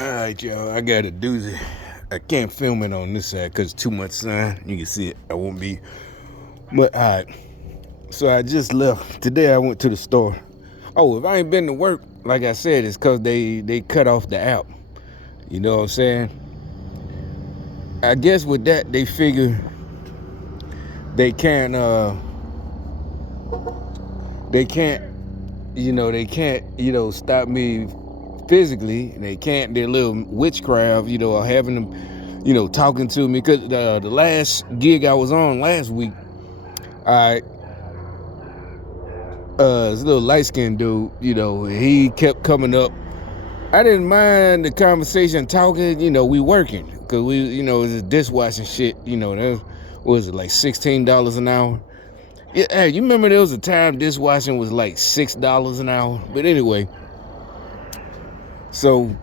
Alright, y'all, I got a doozy. I can't film it on this side because too much sun. You can see it. I won't be. But, alright. So I just left. Today I went to the store. Oh, if I ain't been to work, like I said, it's because they cut off the app. You know what I'm saying? I guess with that, they figure they can't, stop me physically. They can't, their little witchcraft, having them, talking to me. Because the last gig I was on last week, this little light-skinned dude, he kept coming up. I didn't mind the conversation talking, we working. Because it's this dishwashing shit, that was it, like $16 an hour? Yeah, hey, you remember there was a time dishwashing was like $6 an hour? But anyway, so,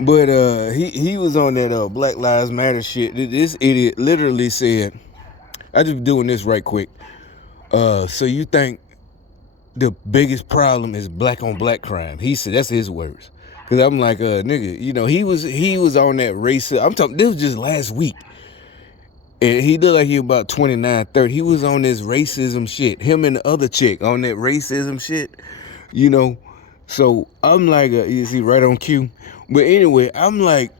but he was on that Black Lives Matter shit. This idiot literally said, I just doing this right quick. So you think the biggest problem is black on black crime? He said, that's his words. Cause I'm like, nigga, he was on that race. I'm talking, this was just last week. And he looked like he was about 29, 30. He was on this racism shit. Him and the other chick on that racism shit, So I'm like, you see, right on cue. But anyway, I'm like,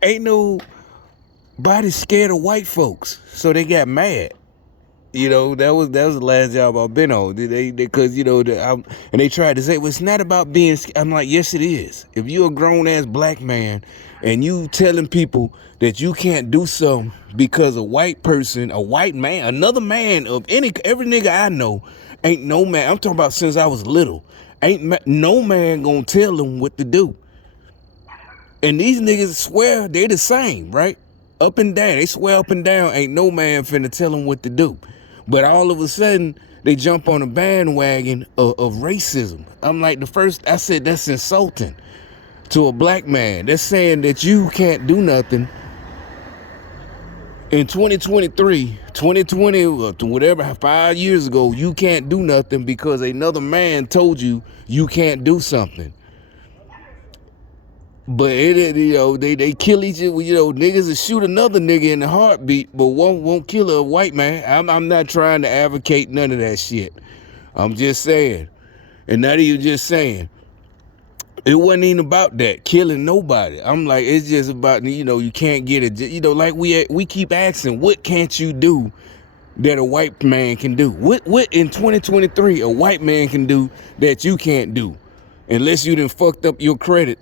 ain't nobody scared of white folks. So they got mad. That was the last job I've been on. Because and they tried to say, well, it's not about being. I'm like, yes, it is. If you're a grown ass black man and you telling people that you can't do something because a white person, a white man, another man of every nigga I know, ain't no man. I'm talking about since I was little. Ain't no man gonna tell them what to do. And these niggas swear they the same, right? Up and down. They swear up and down. Ain't no man finna tell them what to do. But all of a sudden, they jump on a bandwagon of racism. I'm like, I said, that's insulting to a black man. They're saying that you can't do nothing. In 2023, 2020, or whatever, 5 years ago, you can't do nothing because another man told you can't do something. But they kill each other. Niggas will shoot another nigga in the heartbeat, but won't kill a white man. I'm not trying to advocate none of that shit. I'm just saying, and not even just saying. It wasn't even about that, killing nobody. I'm like, it's just about, you can't get it. Like we keep asking, what can't you do that a white man can do? What in 2023 a white man can do that you can't do? Unless you done fucked up your credit,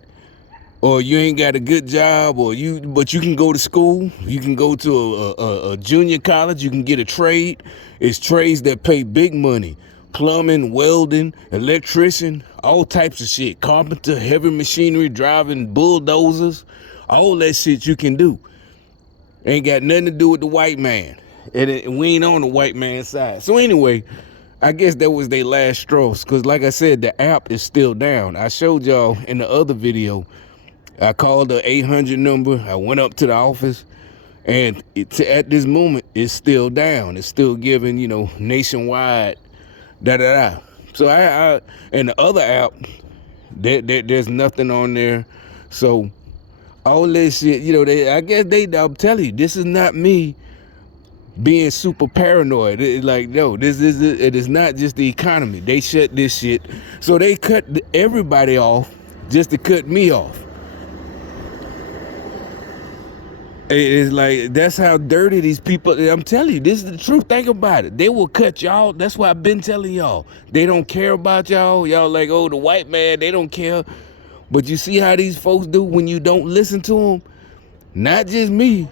or you ain't got a good job, but you can go to school. You can go to a junior college. You can get a trade. It's trades that pay big money. Plumbing, welding, electrician, all types of shit. Carpenter, heavy machinery, driving bulldozers. All that shit you can do. Ain't got nothing to do with the white man. And we ain't on the white man's side. So anyway, I guess that was their last straw. Because like I said, the app is still down. I showed y'all in the other video. I called the 800 number. I went up to the office, and at this moment, it's still down. It's still giving, nationwide, da-da-da. So I and the other app, there's nothing on there. So all this shit, I'm telling you, this is not me being super paranoid. It is not just the economy. They shut this shit. So they cut everybody off just to cut me off. It's like, that's how dirty these people. I'm telling you, this is the truth. Think about it. They will cut y'all. That's why I've been telling y'all. They don't care about y'all. Y'all like, oh, the white man, they don't care. But you see how these folks do when you don't listen to them? Not just me.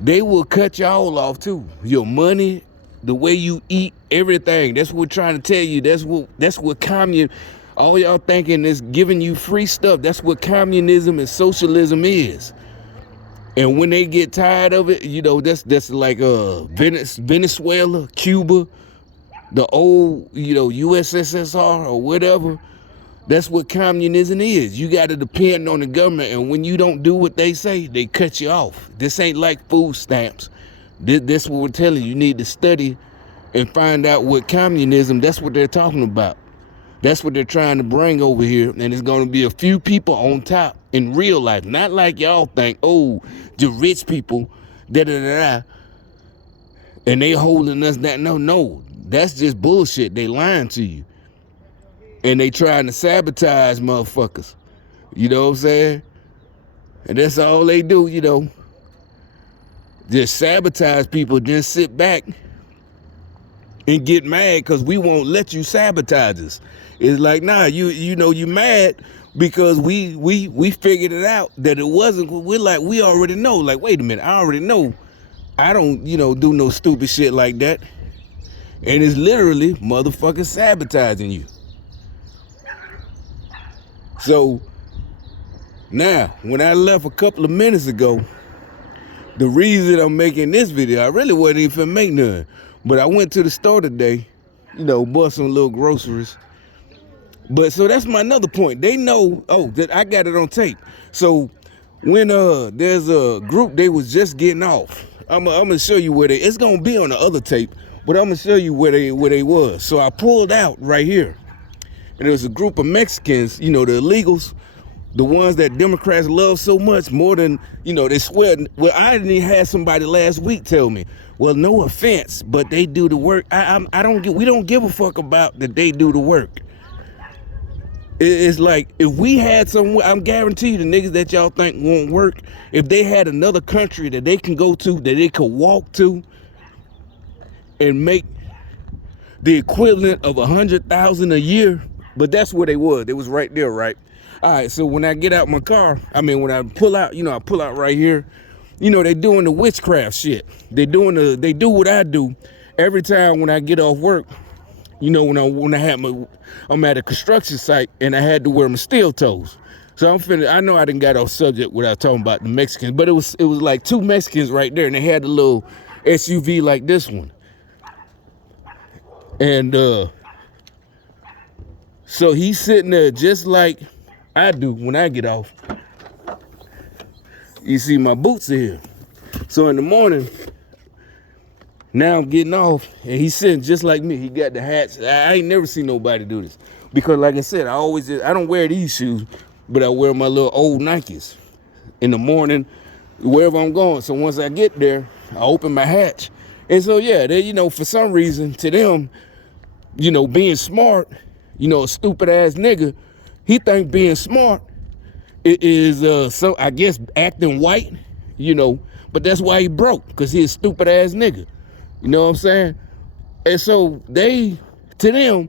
They will cut y'all off too. Your money, the way you eat, everything. That's what we're trying to tell you. That's what communism, all y'all thinking is giving you free stuff. That's what communism and socialism is. And when they get tired of it, that's like Venezuela, Cuba, the old, USSR or whatever. That's what communism is. You got to depend on the government, and when you don't do what they say, they cut you off. This ain't like food stamps. This what we're telling you. You need to study and find out what communism, that's what they're talking about. That's what they're trying to bring over here, and it's going to be a few people on top in real life, not like y'all think. Oh, the rich people, da da da, and they holding us that. No, that's just bullshit. They lying to you, and they trying to sabotage motherfuckers. You know what I'm saying? And that's all they do. You know, just sabotage people. Just sit back and get mad because we won't let you sabotage us. It's like, nah, you know you mad because we figured it out that it wasn't. We're like, we already know. Like, wait a minute, I already know. I don't, do no stupid shit like that. And it's literally motherfucking sabotaging you. So now, when I left a couple of minutes ago, the reason I'm making this video, I really wasn't even finna make none. But I went to the store today, bought some little groceries. But so that's my another point. They know, that I got it on tape. So when there's a group, they was just getting off. I'm gonna show you where it's gonna be on the other tape, but I'm gonna show you where they was. So I pulled out right here. And there was a group of Mexicans, the illegals, the ones that Democrats love so much, more than, they swear. Well, I didn't even have somebody last week tell me, well, no offense, but they do the work. We don't give a fuck about that they do the work. It's like, if we had some, I'm guarantee you the niggas that y'all think won't work, if they had another country that they can go to, that they could walk to and make the equivalent of 100,000 a year, but that's where they was. It was right there, right? All right, so when I get out my car, when I pull out, I pull out right here, they doing the witchcraft shit. They do what I do every time when I get off work. I'm at a construction site and I had to wear my steel toes. So I know I didn't got off subject without talking about the Mexicans, but it was like two Mexicans right there, and they had a little SUV like this one. And so he's sitting there just like I do when I get off. You see my boots are here. So in the morning, now I'm getting off, and he's sitting just like me. He got the hats. I ain't never seen nobody do this. Because like I said, I don't wear these shoes, but I wear my little old Nikes in the morning, wherever I'm going. So once I get there, I open my hatch. And so, yeah, they, for some reason, to them, being smart, a stupid ass nigga, he think being smart is, so I guess, acting white, but that's why he broke, because he a stupid ass nigga. You know what I'm saying? And so to them,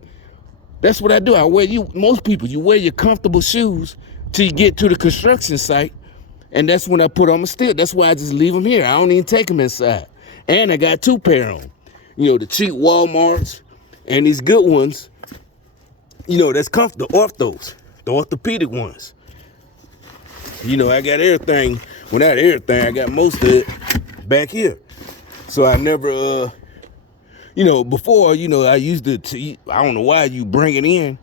that's what I do. Most people, you wear your comfortable shoes till you get to the construction site, and that's when I put on my steel. That's why I just leave them here. I don't even take them inside. And I got two pair on. The cheap Walmarts and these good ones, that's comfortable, the orthopedic ones. I got everything. Well, not everything. I got most of it back here. So I never, before, I used to, I don't know why you bring it in,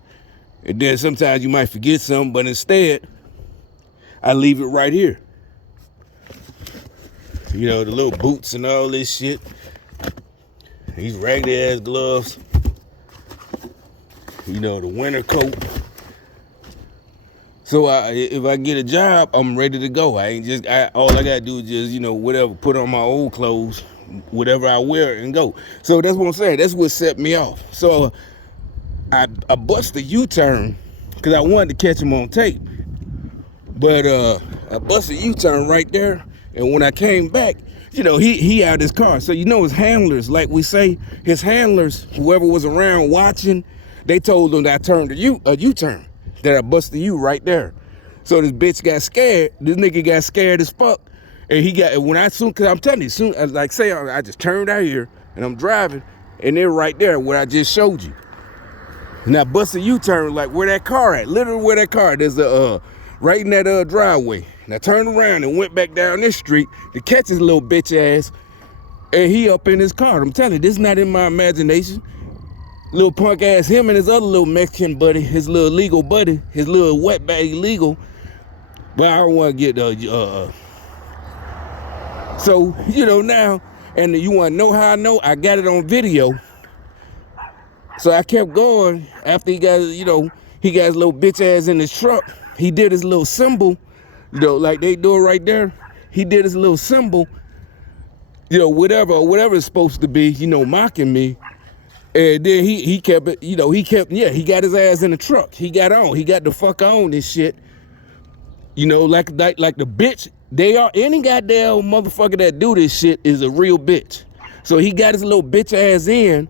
and then sometimes you might forget something, but instead, I leave it right here. The little boots and all this shit. These raggedy ass gloves. The winter coat. So if I get a job, I'm ready to go. All I gotta do is just, whatever, put on my old clothes, whatever I wear, and go. So that's what I'm saying. That's what set me off. So I bust a U-turn because I wanted to catch him on tape. But I bust a U-turn right there, and when I came back, he out his car. So his handlers, like we say, his handlers, whoever was around watching, they told him that I turned a U-turn, that I busted U right there. So this bitch got scared. This nigga got scared as fuck. And cause I'm telling you, I just turned out here and I'm driving, and they're right there where I just showed you. And I bust a U-turn, like where that car at, literally where that car, there's right in that driveway. And I turned around and went back down this street to catch his little bitch ass, and he up in his car. I'm telling you, this is not in my imagination. Little punk ass, him and his other little Mexican buddy, his little legal buddy, his little wetbag legal. But I don't want to get so now, and you want to know how I know? I got it on video. So I kept going. After he got, he got his little bitch ass in his truck. He did his little symbol, like they do it right there. He did his little symbol, whatever it's supposed to be, mocking me. And then he kept it, he got his ass in the truck. He got the fuck on this shit. Like the bitch, they are, any goddamn motherfucker that do this shit is a real bitch. So he got his little bitch ass in,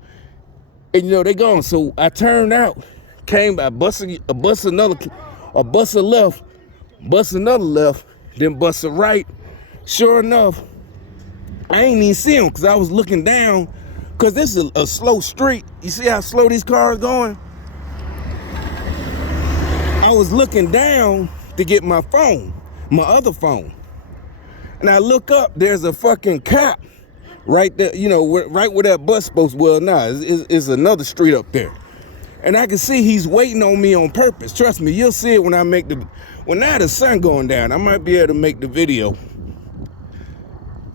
and they gone. So I turned out, I bust another left, then bust a right. Sure enough, I ain't even see him because I was looking down, because this is a slow street. You see how slow these cars going? I was looking down to get my phone, my other phone. And I look up, there's a fucking cop right there, right where that bus supposed to, well, nah, it's another street up there. And I can see he's waiting on me on purpose. Trust me, you'll see it when I make now the sun going down, I might be able to make the video.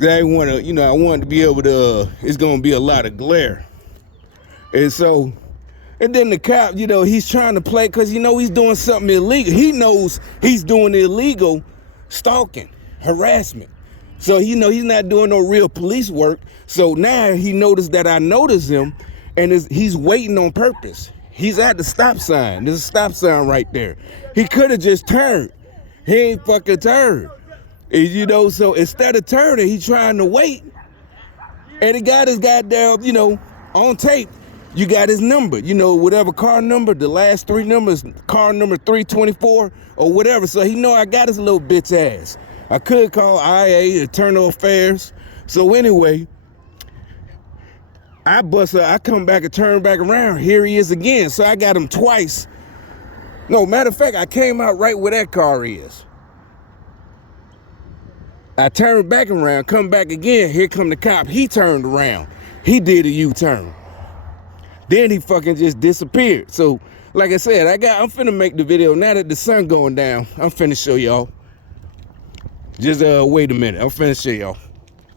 I wanted to be able to, it's gonna be a lot of glare. And then the cop, he's trying to play, because he's doing something illegal. He knows he's doing illegal stalking, harassment. So he's not doing no real police work. So now he noticed that I noticed him, and he's waiting on purpose. He's at the stop sign. There's a stop sign right there. He could have just turned. He ain't fucking turned. And, so instead of turning, he's trying to wait. And he got his goddamn, on tape. You got his number, whatever car number, the last three numbers, car number 324 or whatever. So he know I got his little bitch ass. I could call IA, Internal Affairs. So anyway, I come back and turn back around. Here he is again. So I got him twice. No, matter of fact, I came out right where that car is. I turned back around, come back again. Here come the cop. He turned around. He did a U-turn. Then he fucking just disappeared. So, like I said, I'm finna make the video. Now that the sun going down, I'm finna show y'all. Just wait a minute. I'm finna show y'all.